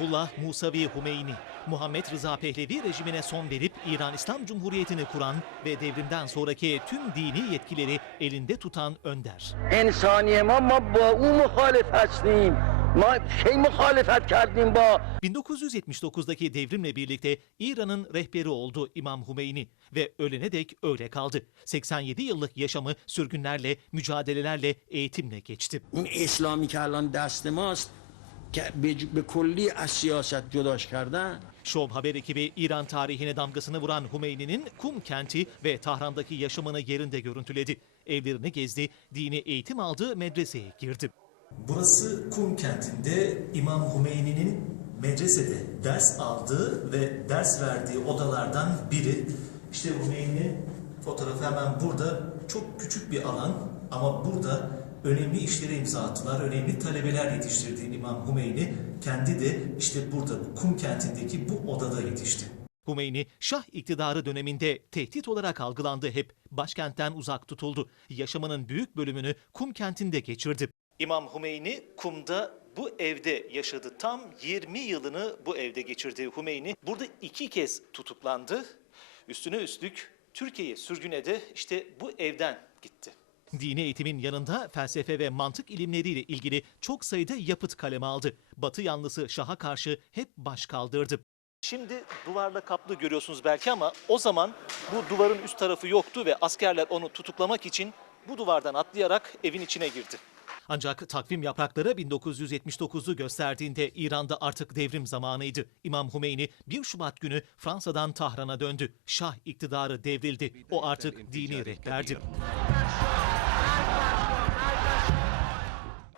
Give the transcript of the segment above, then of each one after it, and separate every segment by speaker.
Speaker 1: Ruhullah Musavi Humeyni, Muhammed Rıza Pehlevi rejimine son verip İran İslam Cumhuriyeti'ni kuran ve devrimden sonraki tüm dini yetkileri elinde tutan önder.
Speaker 2: İnsaniye ma ma ba u muhalefet Ma şey muhalefet kerdin ba.
Speaker 1: 1979'daki devrimle birlikte İran'ın rehberi oldu İmam Hümeyni ve ölene dek öyle kaldı. 87 yıllık yaşamı sürgünlerle, mücadelelerle, eğitimle geçti.
Speaker 3: İslami kerlan ders mast که به ج- به کلی از سیاست جداش کردن
Speaker 1: Şov Haber ekibi İran tarihine damgasını vuran Humeyni'nin Kum kenti ve Tahran'daki yaşamını yerinde görüntüledi. Evlerini gezdi, dini eğitim aldığı medreseye girdi. Burası Kum kentinde İmam Humeyni'nin medresede ders aldığı ve ders verdiği odalardan biri. İşte Humeyni fotoğrafı hemen burada. Çok küçük bir alan ama burada önemli işlere imza attılar. Önemli talebeler yetiştirdiği İmam Humeyni kendi de işte burada bu Kum kentindeki bu odada yetişti. Humeyni, Şah iktidarı döneminde tehdit olarak algılandı hep. Başkentten uzak tutuldu. Yaşamının büyük bölümünü Kum kentinde geçirdi. İmam Humeyni Kum'da bu evde yaşadı. Tam 20 yılını bu evde geçirdi Humeyni. Burada iki kez tutuklandı. Üstüne üstlük Türkiye'ye sürgüne de işte bu evden gitti. Dini eğitimin yanında felsefe ve mantık ilimleriyle ilgili çok sayıda yapıt kaleme aldı. Batı yanlısı Şah'a karşı hep baş kaldırdı. Şimdi duvarla kaplı görüyorsunuz belki ama o zaman bu duvarın üst tarafı yoktu ve askerler onu tutuklamak için bu duvardan atlayarak evin içine girdi. Ancak takvim yaprakları 1979'u gösterdiğinde İran'da artık devrim zamanıydı. İmam Humeyni 1 Şubat günü Fransa'dan Tahran'a döndü. Şah iktidarı devrildi. O artık dini rehberdi.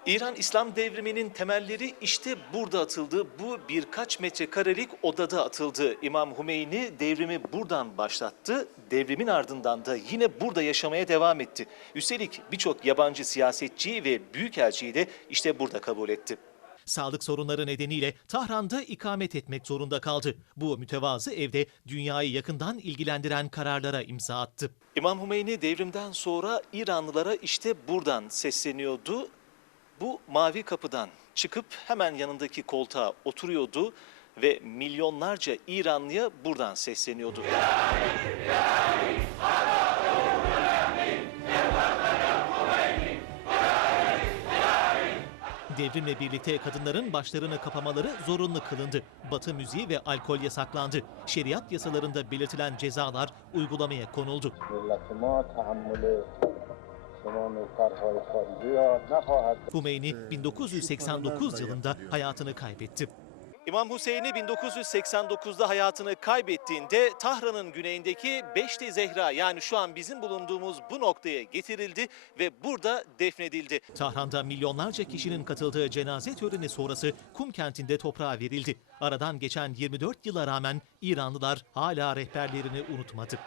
Speaker 1: İran İslam devriminin temelleri işte burada atıldı. Bu birkaç metrekarelik odada atıldı. İmam Humeyni devrimi buradan başlattı. Devrimin ardından da yine burada yaşamaya devam etti. Üstelik birçok yabancı siyasetçiyi ve büyükelçiyi de işte burada kabul etti. Sağlık sorunları nedeniyle Tahran'da ikamet etmek zorunda kaldı. Bu mütevazı evde dünyayı yakından ilgilendiren kararlara imza attı. İmam Humeyni devrimden sonra İranlılara işte buradan sesleniyordu bu mavi kapıdan çıkıp hemen yanındaki koltuğa oturuyordu ve milyonlarca İranlıya buradan sesleniyordu. Devrimle birlikte kadınların başlarını kapamaları zorunlu kılındı. Batı müziği ve alkol yasaklandı. Şeriat yasalarında belirtilen cezalar uygulamaya konuldu.
Speaker 4: Hümeyni
Speaker 1: ee, 1989 yılında hayatını kaybetti. İmam Hüseyin'i 1989'da hayatını kaybettiğinde Tahran'ın güneyindeki Beşli Zehra yani şu an bizim bulunduğumuz bu noktaya getirildi ve burada defnedildi. Tahran'da milyonlarca kişinin katıldığı cenaze töreni sonrası Kum kentinde toprağa verildi. Aradan geçen 24 yıla rağmen İranlılar hala rehberlerini unutmadı.